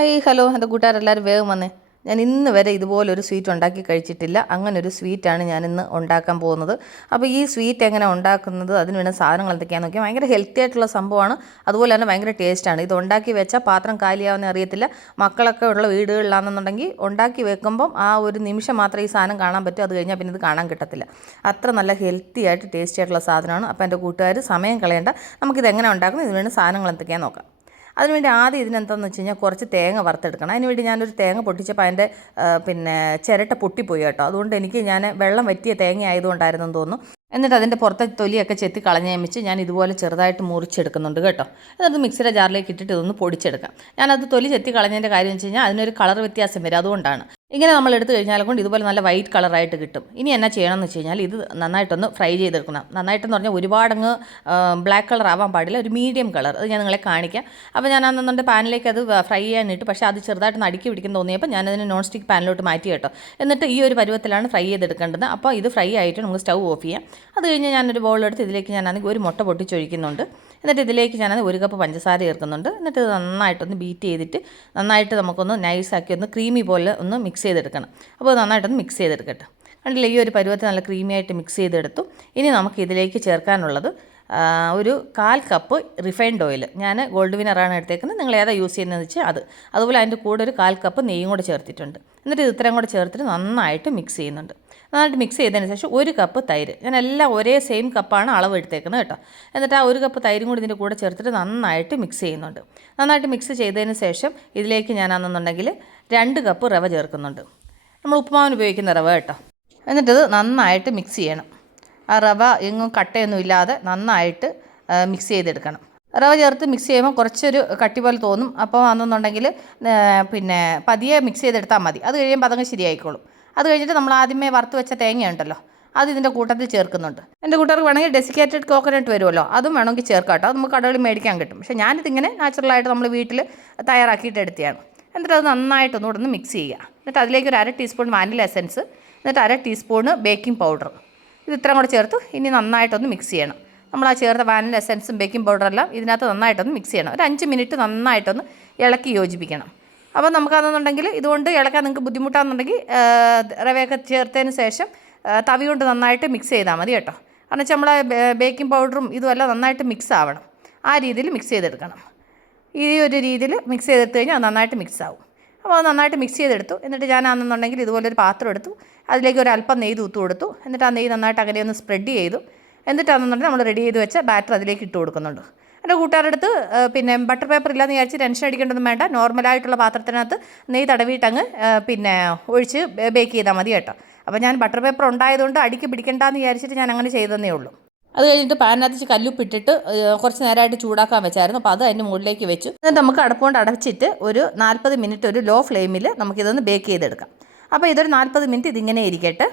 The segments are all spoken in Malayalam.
ഹായ് ഹലോ എന്റെ കൂട്ടുകാരെല്ലാവരും വേഗം വന്നേ. ഞാൻ ഇന്ന് വരെ ഇതുപോലൊരു സ്വീറ്റ് ഉണ്ടാക്കി കഴിച്ചിട്ടില്ല. അങ്ങനെ ഒരു സ്വീറ്റാണ് ഞാൻ ഇന്ന് ഉണ്ടാക്കാൻ പോകുന്നത്. അപ്പോൾ ഈ സ്വീറ്റ് എങ്ങനെ ഉണ്ടാക്കുന്നത് അതിന് വേണ്ട സാധനങ്ങൾ എന്തൊക്കെയാണെന്ന് നോക്കിയാൽ ഭയങ്കര ഹെൽത്തി ആയിട്ടുള്ള സംഭവമാണ്. അതുപോലെ തന്നെ ഭയങ്കര ടേസ്റ്റാണ് ഇത് ഉണ്ടാക്കി വെച്ചാൽ പാത്രം കാലിയാവുന്ന അറിയത്തില്ല. മക്കളൊക്കെ ഉള്ള വീടുകളിലാണെന്നുണ്ടെങ്കിൽ ഉണ്ടാക്കി വെക്കുമ്പം ആ ഒരു നിമിഷം മാത്രമേ ഈ സാധനം കാണാൻ പറ്റൂ. അത് കഴിഞ്ഞാൽ പിന്നെ ഇത് കാണാൻ കിട്ടത്തില്ല. അത്ര നല്ല ഹെൽത്തി ആയിട്ട് ടേസ്റ്റി ആയിട്ടുള്ള സാധനമാണ്. അപ്പോൾ എന്റെ കൂട്ടുകാർ സമയം കളയേണ്ട. നമുക്കിത് എങ്ങനെ ഉണ്ടാക്കുന്നത് ഇതിന് വേണ്ട സാധനങ്ങൾ എന്തൊക്കെയാണെന്ന് നോക്കാം. അതിനുവേണ്ടി ആദ്യം ഇതിനെന്താണെന്ന് വെച്ച് കഴിഞ്ഞാൽ കുറച്ച് തേങ്ങ വറുത്തെടുക്കണം. അതിനുവേണ്ടി ഞാനൊരു തേങ്ങ പൊട്ടിച്ചപ്പോൾ അതിന്റെ പിന്നെ ചിരട്ട പൊട്ടിപ്പോയി കേട്ടോ. അതുകൊണ്ട് എനിക്ക് ഞാൻ വെള്ളം വറ്റിയ തേങ്ങ ആയതുകൊണ്ടായിരുന്നെന്ന് തോന്നുന്നു. എന്നിട്ട് അതിന്റെ പുറത്തെ തൊലിയൊക്കെ ചെത്തി കളഞ്ഞയമിച്ച് ഞാൻ ഇതുപോലെ ചെറുതായിട്ട് മുറിച്ചെടുക്കുന്നുണ്ട് കേട്ടോ. എന്നിട്ട് മിക്സിയുടെ ജാറിലേക്ക് ഇട്ടിട്ട് ഇതൊന്ന് പൊടിച്ചെടുക്കാം. ഞാനത് തൊലി ചെത്തി കളഞ്ഞതിന്റെ കാര്യം വെച്ച് കഴിഞ്ഞാൽ അതിനൊരു കളർ വ്യത്യാസം വരും അതുകൊണ്ടാണ്. ഇങ്ങനെ നമ്മൾ എടുത്തു കഴിഞ്ഞാൽ കൊണ്ട് ഇതുപോലെ നല്ല വൈറ്റ് കളറായിട്ട് കിട്ടും. ഇനി എന്നാ ചെയ്യണമെന്ന് വെച്ച് കഴിഞ്ഞാൽ ഇത് നന്നായിട്ടൊന്ന് ഫ്രൈ ചെയ്തെടുക്കണം. നന്നായിട്ടെന്ന് പറഞ്ഞാൽ ഒരുപാടങ്ങ് ബ്ലാക്ക് കളർ ആവാൻ പാടില്ല. ഒരു മീഡിയം കളർ അത് ഞാൻ നിങ്ങളെ കാണിക്കാം. അപ്പോൾ ഞാൻ അന്നുണ്ട് പാനിലേക്ക് അത് ഫ്രൈ ചെയ്യാനിട്ട് പക്ഷേ അത് ചെറുതായിട്ട് നടുക്കി പിടിക്കാൻ തോന്നിയപ്പോൾ ഞാനതിന് നോൺ സ്റ്റിക്ക് പാനിലോട്ട് മാറ്റി കേട്ടോ. എന്നിട്ട് ഈ ഒരു പരുവത്തിലാണ് ഫ്രൈ ചെയ്തെടുക്കേണ്ടത്. അപ്പോൾ ഇത് ഫ്രൈ ആയിട്ട് നമുക്ക് സ്റ്റൗ ഓഫ് ചെയ്യാം. അത് കഴിഞ്ഞ് ഞാനൊരു ബൗളെടുത്ത് ഇതിലേക്ക് ഞാനാണെങ്കിൽ ഒരു മുട്ട പൊട്ടിച്ചൊഴിക്കുന്നുണ്ട്. എന്നിട്ട് ഇതിലേക്ക് ഞാൻ ഒരു കപ്പ് പഞ്ചസാര ചേർക്കുന്നുണ്ട്. എന്നിട്ട് ഇത് നന്നായിട്ടൊന്ന് ബീറ്റ് ചെയ്തിട്ട് നന്നായിട്ട് നമുക്കൊന്ന് നൈസാക്കി ഒന്ന് ക്രീമി പോലെ ഒന്ന് മിക്സ് ചെയ്തെടുക്കണം. അപ്പോൾ നന്നായിട്ടൊന്ന് മിക്സ് ചെയ്തെടുക്കട്ടെ. കണ്ടില്ലേ ഈ ഒരു പരുവത്തിൽ നല്ല ക്രീമി ആയിട്ട് മിക്സ് ചെയ്തെടുത്തു. ഇനി നമുക്ക് ഇതിലേക്ക് ചേർക്കാനുള്ളത് ഒരു കാൽ കപ്പ് റിഫൈൻഡ് ഓയിൽ. ഞാൻ ഗോൾഡ് വിനറാണ് എടുത്തേക്കുന്നത്. നിങ്ങൾ ഏതാ യൂസ് ചെയ്യുന്നതെന്ന് വെച്ചാൽ അത്. അതുപോലെ അതിന്റെ കൂടെ ഒരു കാൽ കപ്പ് നെയ്യും കൂടെ ചേർത്തിട്ടുണ്ട്. എന്നിട്ട് ഇത് ഇത്രയും കൂടെ ചേർത്തിട്ട് നന്നായിട്ട് മിക്സ് ചെയ്യുന്നുണ്ട്. നന്നായിട്ട് മിക്സ് ചെയ്തതിന് ശേഷം ഒരു കപ്പ് തൈര്. ഞാൻ എല്ലാം ഒരേ സെയിം കപ്പാണ് അളവ് എടുത്തേക്കുന്നത് കേട്ടോ. എന്നിട്ട് ആ ഒരു കപ്പ് തൈരും കൂടി ഇതിന്റെ കൂടെ ചേർത്തിട്ട് നന്നായിട്ട് മിക്സ് ചെയ്യുന്നുണ്ട്. നന്നായിട്ട് മിക്സ് ചെയ്തതിന് ശേഷം ഇതിലേക്ക് ഞാനാണെന്നുണ്ടെങ്കിൽ രണ്ട് കപ്പ് റവ ചേർക്കുന്നുണ്ട്. നമ്മൾ ഉപ്പുമാവിന് ഉപയോഗിക്കുന്ന റവ കേട്ടോ. എന്നിട്ടത് നന്നായിട്ട് മിക്സ് ചെയ്യണം. ആ റവ എങ്ങും കട്ടയൊന്നും ഇല്ലാതെ നന്നായിട്ട് മിക്സ് ചെയ്തെടുക്കണം. റവ ചേർത്ത് മിക്സ് ചെയ്യുമ്പോൾ കുറച്ചൊരു കട്ടി പോലെ തോന്നും. അപ്പോൾ അന്നെന്നുണ്ടെങ്കിൽ പിന്നെ പതിയെ മിക്സ് ചെയ്തെടുത്താൽ മതി. അത് കഴിയുമ്പോൾ അതങ്ങ് ശരിയായിക്കോളും. അത് കഴിഞ്ഞിട്ട് നമ്മൾ ആദ്യമേ വറുത്ത് വെച്ച തേങ്ങ ഉണ്ടല്ലോ അത് ഇതിന്റെ കൂട്ടത്തിൽ ചേർക്കുന്നുണ്ട്. എന്റെ കൂട്ടുകാർക്ക് വേണമെങ്കിൽ ഡെസിക്കേറ്റഡ് കോക്കനട്ട് വരുമല്ലോ അതും വേണമെങ്കിൽ ചേർക്കാം കേട്ടോ. നമുക്ക് കടകളിൽ മേടിക്കാൻ കിട്ടും. പക്ഷേ ഞാനിതിങ്ങനെ നാച്ചുറലായിട്ട് നമ്മൾ വീട്ടിൽ തയ്യാറാക്കിയിട്ട് എടുത്തതാണ്. എന്നിട്ട് അത് നന്നായിട്ടൊന്നുകൂടെ ഒന്ന് മിക്സ് ചെയ്യുക. എന്നിട്ട് അതിലേക്ക് ഒരു അര ടീസ്പൂൺ വാനില എസൻസ് എന്നിട്ട് അര ടീസ്പൂൺ ബേക്കിംഗ് പൗഡർ ഇത് ഇത്രയും കൂടെ ചേർത്ത്. ഇനി നന്നായിട്ടൊന്ന് മിക്സ് ചെയ്യണം. നമ്മൾ ആ ചേർത്ത വാനില എസൻസും ബേക്കിംഗ് പൗഡറെല്ലാം ഇതിനകത്ത് നന്നായിട്ടൊന്ന് മിക്സ് ചെയ്യണം. ഒരു അഞ്ച് മിനിറ്റ് നന്നായിട്ടൊന്ന് ഇളക്കി യോജിപ്പിക്കണം. അപ്പോൾ നമുക്കതെന്നുണ്ടെങ്കിൽ ഇതുകൊണ്ട് ഇളക്കാൻ നിങ്ങൾക്ക് ബുദ്ധിമുട്ടാണെന്നുണ്ടെങ്കിൽ റവയൊക്കെ ചേർത്തതിന് ശേഷം തവി കൊണ്ട് നന്നായിട്ട് മിക്സ് ചെയ്താൽ മതി കേട്ടോ. കാരണം വെച്ചാൽ നമ്മളെ ബേക്കിംഗ് പൗഡറും ഇതുമെല്ലാം നന്നായിട്ട് മിക്സ് ആവണം. ആ രീതിയിൽ മിക്സ് ചെയ്തെടുക്കണം. ഈ ഒരു രീതിയിൽ മിക്സ് ചെയ്തെടുത്ത് കഴിഞ്ഞാൽ നന്നായിട്ട് മിക്സ് ആവും. അപ്പോൾ അത് നന്നായിട്ട് മിക്സ് ചെയ്തെടുത്തു. എന്നിട്ട് ഞാൻ ആണെന്നുണ്ടെങ്കിൽ ഇതുപോലൊരു പാത്രം എടുത്തു. അതിലേക്ക് ഒരു അല്പം നെയ്ത് ഊത്തു കൊടുത്തു. എന്നിട്ട് ആ നെയ്യ് നന്നായിട്ട് അങ്ങനെ ഒന്ന് സ്പ്രെഡ് ചെയ്തു. എന്നിട്ടാണെന്നുണ്ടെങ്കിൽ നമ്മൾ റെഡി ചെയ്ത് വെച്ച ബാറ്റർ അതിലേക്ക് ഇട്ട് കൊടുക്കുന്നുണ്ട് എന്റെ കൂട്ടുകാരുടെ അടുത്ത് പിന്നെ ബട്ടർ പേപ്പർ ഇല്ലാന്ന് വിചാരിച്ച് ടെൻഷൻ അടിക്കേണ്ടതൊന്നും വേണ്ട. നോർമലായിട്ടുള്ള പാത്രത്തിനകത്ത് നെയ്യ് തടവിയിട്ടങ്ങ് പിന്നെ ഒഴിച്ച് ബേക്ക് ചെയ്താൽ മതി കേട്ടോ. അപ്പോൾ ഞാൻ ബട്ടർ പേപ്പർ ഉണ്ടായതുകൊണ്ട് അടിക്ക് പിടിക്കേണ്ടെന്ന് വിചാരിച്ചിട്ട് ഞാൻ അങ്ങനെ ചെയ്തതന്നേ ഉള്ളൂ. അത് കഴിഞ്ഞിട്ട് പാനിനകത്ത് കല്ലുപ്പിട്ടിട്ട് കുറച്ച് നേരമായിട്ട് ചൂടാക്കാൻ വെച്ചായിരുന്നു. അപ്പോൾ അത് അതിന്റെ മുകളിലേക്ക് വെച്ചു. എന്നിട്ട് നമുക്ക് അടപ്പുകൊണ്ട് അടച്ചിട്ട് ഒരു നാൽപ്പത് മിനിറ്റ് ഒരു ലോ ഫ്ലെയിമിൽ നമുക്കിതൊന്ന് ബേക്ക് ചെയ്തെടുക്കാം. അപ്പോൾ ഇതൊരു നാൽപ്പത് മിനിറ്റ് ഇതിങ്ങനെ ഇരിക്കട്ടെ.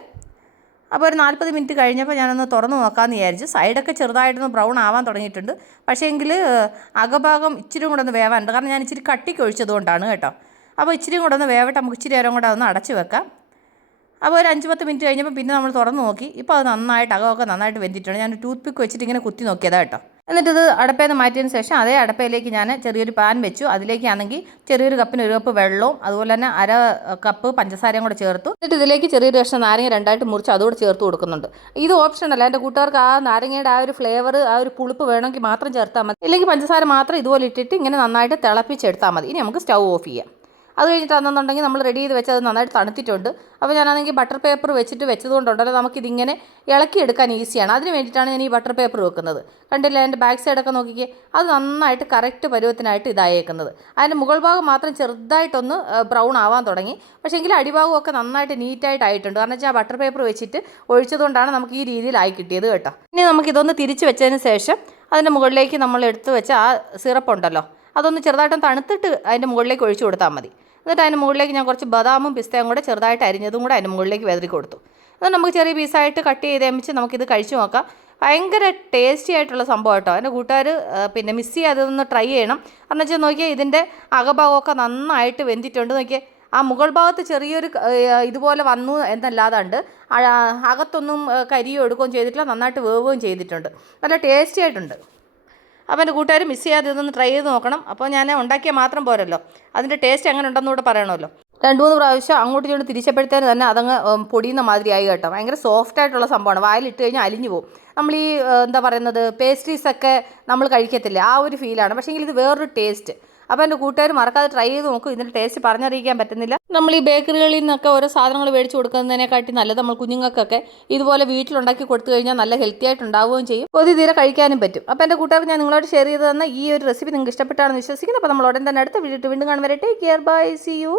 അപ്പോൾ ഒരു നാൽപ്പത് മിനിറ്റ് കഴിഞ്ഞപ്പോൾ ഞാനൊന്ന് തുറന്ന് നോക്കാമെന്ന് വിചാരിച്ചു സൈഡൊക്കെ ചെറുതായിട്ടൊന്ന് ബ്രൗൺ ആവാൻ തുടങ്ങിയിട്ടുണ്ട്. പക്ഷേ എങ്കിൽ അകഭാഗം ഇച്ചിരി കൂടെ ഒന്ന് വേവാനുണ്ട്. കാരണം ഞാൻ ഇച്ചിരി കട്ടിക്ക് ഒഴിച്ചതുകൊണ്ടാണ് കേട്ടോ. അപ്പോൾ ഇച്ചിരി കൂടെ ഒന്ന് വേവട്ടെ. നമുക്ക് ഇച്ചിരി നേരം കൂടെ ഒന്ന് അടച്ച് വെക്കാം. അപ്പോൾ ഒരു അഞ്ച് പത്ത് മിനിറ്റ് കഴിഞ്ഞപ്പോൾ പിന്നെ നമ്മൾ തുറന്ന് നോക്കി. ഇപ്പോൾ അത് നന്നായിട്ട് അകമൊക്കെ നന്നായിട്ട് വെന്തിട്ടുണ്ട്. ഞാൻ ടൂത്ത് പിക്ക് വെച്ചിട്ട് ഇങ്ങനെ കുത്തി നോക്കിയതാണ് കേട്ടോ. എന്നിട്ട് ഇത് അടപ്പയിൽ നിന്ന് മാറ്റിയതിന് ശേഷം അതേ അടപ്പയിലേക്ക് ഞാൻ ചെറിയൊരു പാൻ വെച്ചു. അതിലേക്കാണെങ്കിൽ ചെറിയൊരു കപ്പിന് ഒരു കപ്പ് വെള്ളവും അതുപോലെ തന്നെ അര കപ്പ് പഞ്ചസാരയും കൂടെ ചേർത്തു. എന്നിട്ട് ഇതിലേക്ക് ചെറിയൊരു കഷ്ണം നാരങ്ങ രണ്ടായിട്ട് മുറിച്ച് അതുകൂടെ ചേർത്ത് കൊടുക്കുന്നുണ്ട്. ഇത് ഓപ്ഷൻ അല്ല. എന്റെ കൂട്ടുകാർക്ക് ആ നാരങ്ങയുടെ ആ ഒരു ഫ്ലേവർ ആ ഒരു പുളിപ്പ് വേണമെങ്കിൽ മാത്രം ചേർത്താൽ മതി. ഇല്ലെങ്കിൽ പഞ്ചസാര മാത്രം ഇതുപോലെ ഇട്ടിട്ട് ഇങ്ങനെ നന്നായിട്ട് തിളപ്പിച്ചെടുത്താൽ മതി. ഇനി നമുക്ക് സ്റ്റൗ ഓഫ് ചെയ്യാം. അത് കഴിഞ്ഞിട്ട് കഴിഞ്ഞിട്ടാണെന്നുണ്ടെങ്കിൽ നമ്മൾ റെഡി ചെയ്ത് വെച്ചത് നന്നായിട്ട് തണുത്തിട്ടുണ്ട്. അപ്പോൾ ഞാനാണെങ്കിൽ ബട്ടർ പേപ്പർ വെച്ചിട്ട് വെച്ചതുകൊണ്ടുണ്ടല്ലോ. നമുക്കിതിങ്ങനെ ഇളക്കിയെടുക്കാൻ ഈസിയാണ് അതിന് വേണ്ടിയിട്ടാണ് ഞാൻ ഈ ബട്ടർ പേപ്പർ വെക്കുന്നത്. കണ്ടില്ല? അതിന്റെ ബാക്ക് സൈഡൊക്കെ നോക്കിക്കേ. അത് നന്നായിട്ട് കറക്റ്റ് പരുവത്തിനായിട്ട് ഇതായേക്കുന്നത്. അതിന്റെ മുകൾ ഭാഗം മാത്രം ചെറുതായിട്ടൊന്ന് ബ്രൗൺ ആവാൻ തുടങ്ങി. പക്ഷേ എങ്കിൽ അടിഭാഗമൊക്കെ നന്നായിട്ട് നീറ്റായിട്ട് ആയിട്ടുണ്ട് കാരണം വെച്ചാൽ ആ ബട്ടർ പേപ്പർ വെച്ചിട്ട് ഒഴിച്ചതുകൊണ്ടാണ് നമുക്ക് ഈ രീതിയിലായി കിട്ടിയത് കേട്ടോ. ഇനി നമുക്കിതൊന്ന് തിരിച്ച് വെച്ചതിന് ശേഷം അതിന്റെ മുകളിലേക്ക് നമ്മൾ എടുത്ത് വെച്ച ആ സിറപ്പ് ഉണ്ടല്ലോ. അതൊന്ന് ചെറുതായിട്ടൊന്ന് തണുത്തിട്ട് അതിന്റെ മുകളിലേക്ക് ഒഴിച്ചു കൊടുത്താൽ മതി. എന്നിട്ട് അതിന്റെ മുകളിലേക്ക് ഞാൻ കുറച്ച് ബദാമും പിസ്തയും കൂടെ ചെറുതായിട്ട് അരിഞ്ഞതും കൂടെ അതിന്റെ മുകളിലേക്ക് വെതറി കൊടുത്തു. എന്നിട്ട് നമുക്ക് ചെറിയ പീസായിട്ട് കട്ട് ചെയ്ത് എമിച്ച് നമുക്കിത് കഴിച്ചു നോക്കാം. ഭയങ്കര ടേസ്റ്റി ആയിട്ടുള്ള സംഭവം കേട്ടോ. എന്റെ കൂട്ടുകാർ പിന്നെ മിസ് ചെയ്യാതൊന്ന് ട്രൈ ചെയ്യണം. എന്ന് വെച്ചാൽ നോക്കിയാൽ ഇതിന്റെ അകഭാഗമൊക്കെ നന്നായിട്ട് വെന്തിട്ടുണ്ട്. നോക്കിയാൽ ആ മുകൾ ഭാഗത്ത് ചെറിയൊരു ഇതുപോലെ വന്നു എന്നല്ലാതാണ്ട് അകത്തൊന്നും കരിയോ എടുക്കുകയും ചെയ്തിട്ടില്ല. നന്നായിട്ട് വേവുകയും ചെയ്തിട്ടുണ്ട്. നല്ല ടേസ്റ്റി ആയിട്ടുണ്ട്. അപ്പോൾ എന്റെ കൂട്ടുകാർ മിസ് ചെയ്യാതെ ഇതൊന്ന് ട്രൈ ചെയ്ത് നോക്കണം. അപ്പോൾ ഞാൻ ഉണ്ടാക്കിയ മാത്രം പോരല്ലോ. അതിന്റെ ടേസ്റ്റ് എങ്ങനെ ഉണ്ടെന്ന് കൂടെ പറയണമല്ലോ. രണ്ട് മൂന്ന് പ്രാവശ്യം അങ്ങോട്ട് ഇങ്ങോട്ട് തിരിച്ചപ്പോഴത്തേന് തന്നെ അതങ്ങ് പൊടിയുന്ന ആയി കേട്ടോ. ഭയങ്കര സോഫ്റ്റ് ആയിട്ടുള്ള സംഭവമാണ്. വായിലിട്ട് കഴിഞ്ഞാൽ അലിഞ്ഞു പോകും. നമ്മൾ ഈ എന്താ പറയുന്നത് പേസ്ട്രീസൊക്കെ നമ്മൾ കഴിക്കത്തില്ല? ആ ഒരു ഫീലാണ് പക്ഷേ ഇത് വേറൊരു ടേസ്റ്റ് അപ്പോൾ എന്റെ കൂട്ടുകാർ മറക്കാതെ ട്രൈ ചെയ്ത് നോക്കും. ഇതിന്റെ ടേസ്റ്റ് പറഞ്ഞറിയിക്കാൻ പറ്റുന്നില്ല. നമ്മൾ ഈ ബേക്കറികളിൽ നിന്നൊക്കെ ഓരോ സാധനങ്ങൾ മേടിച്ച് കൊടുക്കുന്നതിനെക്കാട്ടി നല്ലത് നമ്മൾ കുഞ്ഞുങ്ങൾക്കൊക്കെ ഇതുപോലെ വീട്ടിലുണ്ടാക്കി കൊടുത്തു കഴിഞ്ഞാൽ നല്ല ഹെൽത്തി ആയിട്ട് ഉണ്ടാവുകയും ചെയ്യും. കൊതി തീരെ കഴിക്കാനും പറ്റും. അപ്പോൾ എന്റെ കൂട്ടുകാർക്ക് ഞാൻ നിങ്ങളോട് ഷെയർ ചെയ്ത് തന്ന ഈ ഒരു റെസിപ്പി നിങ്ങൾക്ക് ഇഷ്ടപ്പെട്ടാണെന്ന് വിശ്വസിക്കുന്നു. അപ്പോൾ നമ്മൾ ഉടൻ തന്നെ അടുത്ത വീഡിയോ വീണ്ടും കാണുവരെ take care bye see you